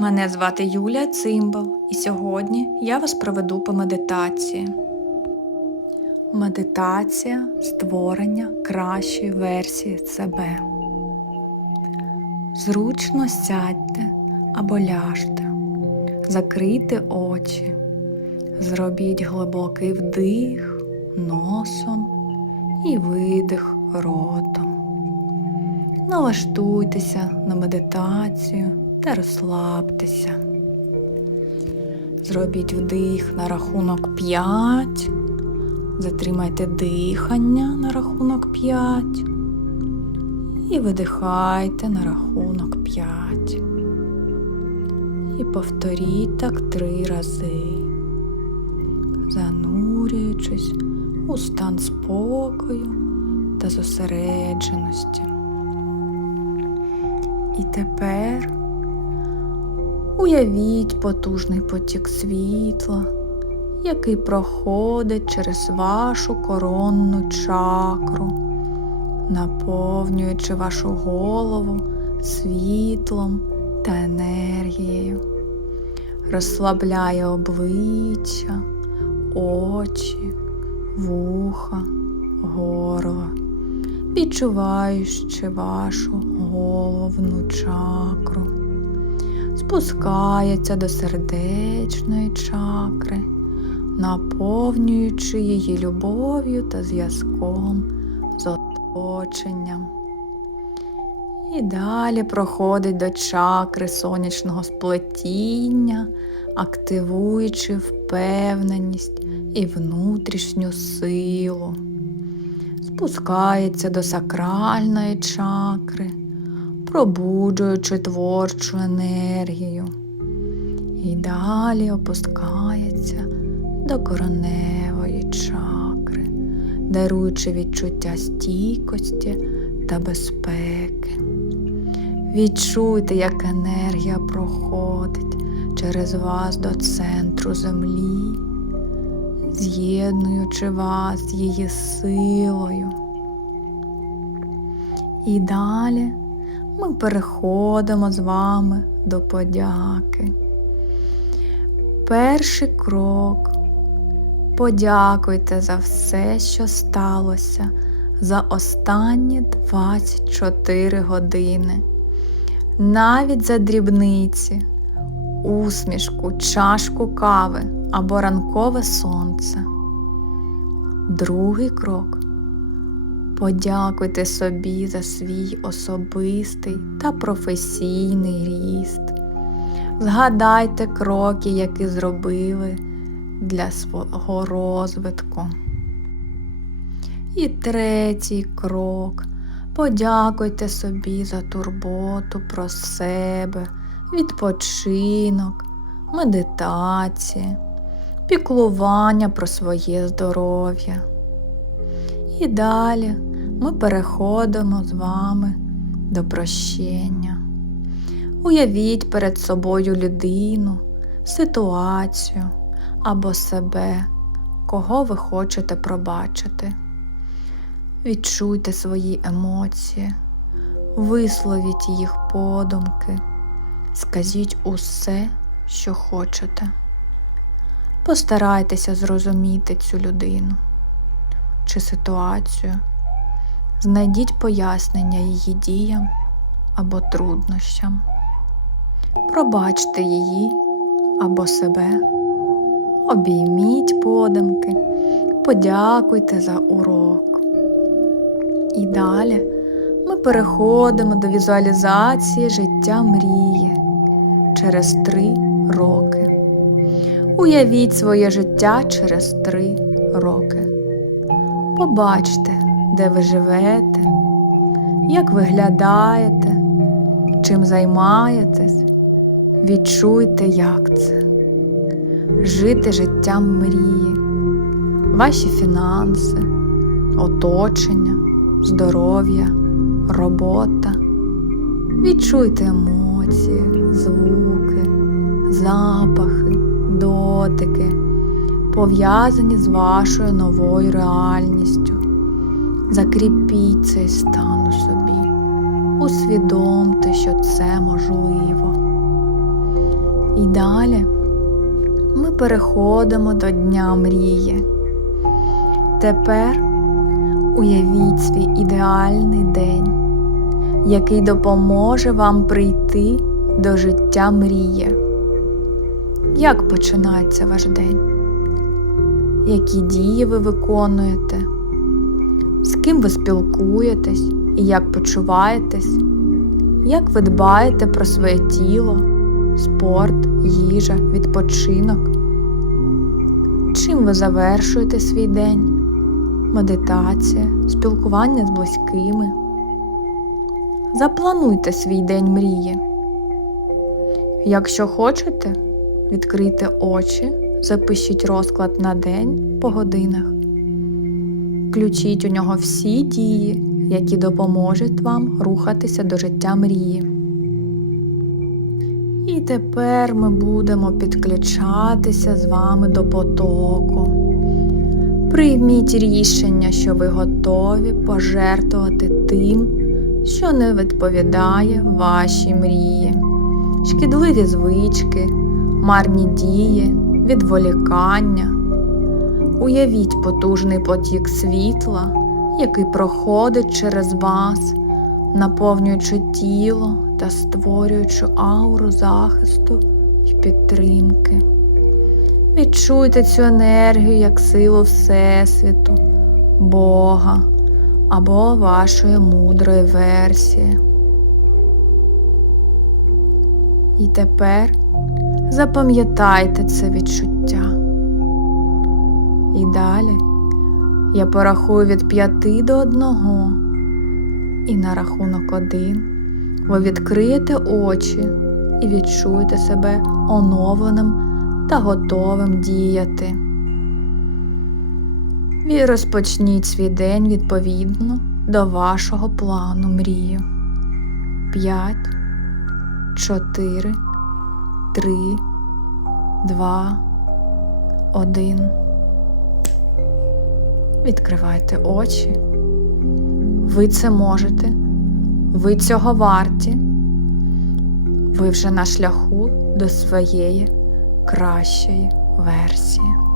Мене звати Юлія Цимбал, і сьогодні я вас проведу по медитації. Медитація створення кращої версії себе. Зручно сядьте або ляжте, закрийте очі, зробіть глибокий вдих носом і видих ротом. Налаштуйтеся на медитацію та розслабтеся. Зробіть вдих на рахунок 5. Затримайте дихання на рахунок 5. І видихайте на рахунок 5. І повторіть так три рази, занурюючись у стан спокою та зосередженості. І тепер уявіть потужний потік світла, який проходить через вашу коронну чакру, наповнюючи вашу голову світлом та енергією, розслабляє обличчя, очі, вуха, горло відчуваючи вашу головну чакру, спускається до сердечної чакри, наповнюючи її любов'ю та зв'язком з оточенням. І далі проходить до чакри сонячного сплетіння, активуючи впевненість і внутрішню силу спускається до сакральної чакри, пробуджуючи творчу енергію. І далі опускається до короневої чакри, даруючи відчуття стійкості та безпеки. Відчуйте, як енергія проходить через вас до центру землі з'єднуючи вас з її силою. І далі ми переходимо з вами до подяки. Перший крок. Подякуйте за все, що сталося за останні 24 години, навіть за дрібниці, усмішку, чашку кави або ранкове сонце. Другий крок. Подякуйте собі за свій особистий та професійний ріст. Згадайте кроки, які зробили для свого розвитку. І третій крок. Подякуйте собі за турботу про себе, відпочинок, медитації піклування про своє здоров'я. І далі ми переходимо з вами до прощення. Уявіть перед собою людину, ситуацію або себе, кого ви хочете пробачити. Відчуйте свої емоції, висловіть їх подумки, скажіть усе, що хочете. Постарайтеся зрозуміти цю людину чи ситуацію. Знайдіть пояснення її діям або труднощам. Пробачте її або себе, обійміть подумки, подякуйте за урок. І далі ми переходимо до візуалізації життя мрії через три роки. Уявіть своє життя через три роки. Побачте, де ви живете, як виглядаєте, чим займаєтесь. Відчуйте, як це. Жити життям мрії, ваші фінанси, оточення, здоров'я, робота. Відчуйте емоції, звуки, запахи дотики, пов'язані з вашою новою реальністю. Закріпіть цей стан у собі, усвідомте, що це можливо. І далі ми переходимо до Дня мрії. Тепер уявіть свій ідеальний день, який допоможе вам прийти до життя мрії. Як починається ваш день? Які дії ви виконуєте? З ким ви спілкуєтесь і як почуваєтесь? Як ви дбаєте про своє тіло, спорт, їжа, відпочинок? Чим ви завершуєте свій день? Медитація, спілкування з близькими. Заплануйте свій день мрії. Якщо хочете, відкрийте очі, запишіть розклад на день по годинах. Включіть у нього всі дії, які допоможуть вам рухатися до життя мрії. І тепер ми будемо підключатися з вами до потоку. Прийміть рішення, що ви готові пожертвувати тим, що не відповідає вашій мрії. Шкідливі звички, марні дії, відволікання. Уявіть потужний потік світла, який проходить через вас, наповнюючи тіло та створюючи ауру захисту і підтримки. Відчуйте цю енергію як силу Всесвіту, Бога або вашої мудрої версії. І тепер запам'ятайте це відчуття. І далі я порахую від п'яти до одного. І на рахунок один ви відкриєте очі і відчуєте себе оновленим та готовим діяти. І розпочніть свій день відповідно до вашого плану мрію. П'ять, чотири, три, два, один. Відкривайте очі. Ви це можете. Ви цього варті. Ви вже на шляху до своєї кращої версії.